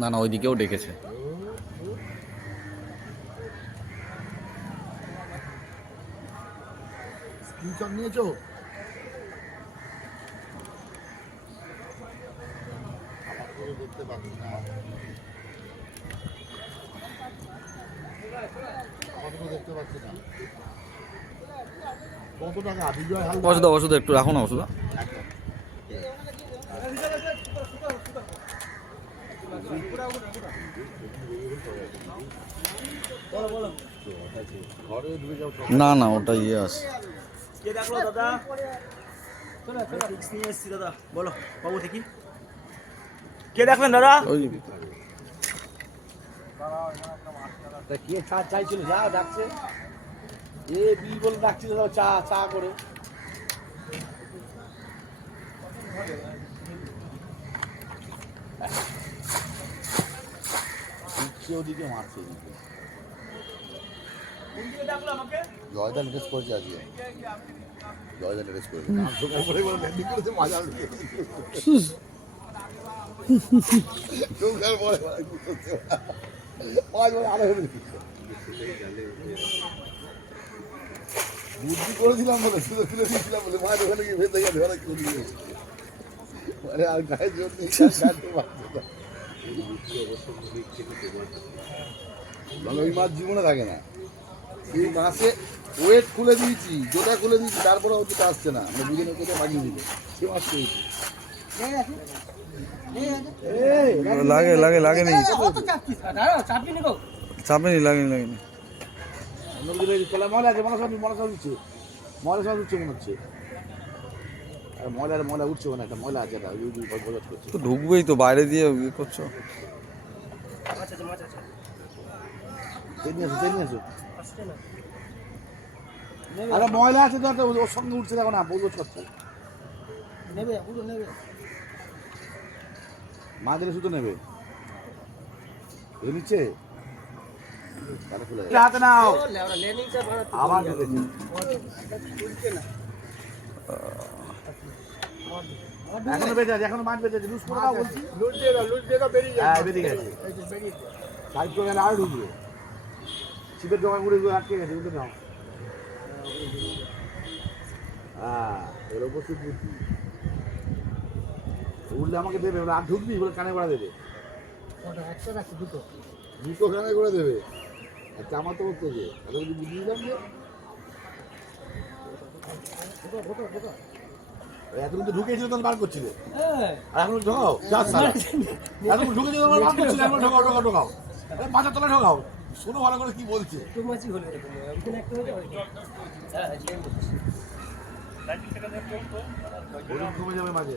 না না, ওইদিকেও ডেকেছে। স্ক্রিনশট নিয়েছো? দেখতে পাচ্ছি না, দেখতে পাচ্ছি না। কত টাকা বিজয় হালদার? ওষুধ ওষুধ একটু রাখো না, ওষুধ। না না, ওটা ইয়ে আছে। কে দেখলো দাদা? নিয়ে এসছি দাদা, বলো বাবু দেখি কে দেখলেন দাদা? কে চা চাইছিল? যা ডাকছে এ বি বলে ডাকছিল, চা চা করে ওদিকে মারছে। জয়দা লেটেস্ট করেছে আজকে, জয়দা লেটেস্ট করেছে মজা বুদ্ধি করেছিলাম বলে শুধু তুলে দিয়েছিলাম বলে মাছ ওখানে গিয়ে ভেতরে গিয়ে ধরা করে দিয়েছে। মানে আর গায়ে জোর নেই, ওই মাছ জীবনে থাকে না। এই মাছে ওয়েট খুলে দিয়েছি, জোটা খুলে দিয়েছি, তারপরে ওটা আসছে না, মানে দুজনে কোথায় বাগিয়ে দিল সে মাছ পেয়েছি। লাগে লাগে লাগেনি, চাপেনি, লাগেনি লাগেনি। ময়লা আছে, ময়লা সব উঠছে, ময়লা সব উঠছে মনে হচ্ছে। আর ময়লা উঠছে মানে একটা ময়লা আছে, তো ঢুকবেই তো, বাইরে দিয়ে ইয়ে করছো। আরে ময়লা আছে তো, ওর সঙ্গে উঠছে, দেখো না বলবো করছে মা দিলে শুধু নেবে নিচ্ছে হাতে নাও আবার এখনো বেঁচে আছে, এখনো মাছ বেঁচে আছে। লুজ করে দাও বলছি, বেরিয়ে গেছে। সাইড করে গেলে আরো ঢুকবে, ছিপের জমা ঘুরে ঘুরে আটকে গেছে, উঠে নাও। হ্যাঁ, এর ওপর বুদ্ধি উঠলে আমাকে দেবে, ওরা আর ঢুকবি বলে কানে করা দেবে, দুটো কানে করে দেবে। আচ্ছা আমার তো বলতে যে বুঝিয়ে দিলাম যে এখন তো ঢুকেছিল, তখন বার করছিলে, আর এখন ঢোকাও, এখন ঢুকেছিল তখন বার করছিলে, এখন ঢোকাও ঢোকাও ঢোকাও, মাথার তলা ঢোকাও। শোনো ভালো করে কি বলছে, কমে যাবে মাঝে।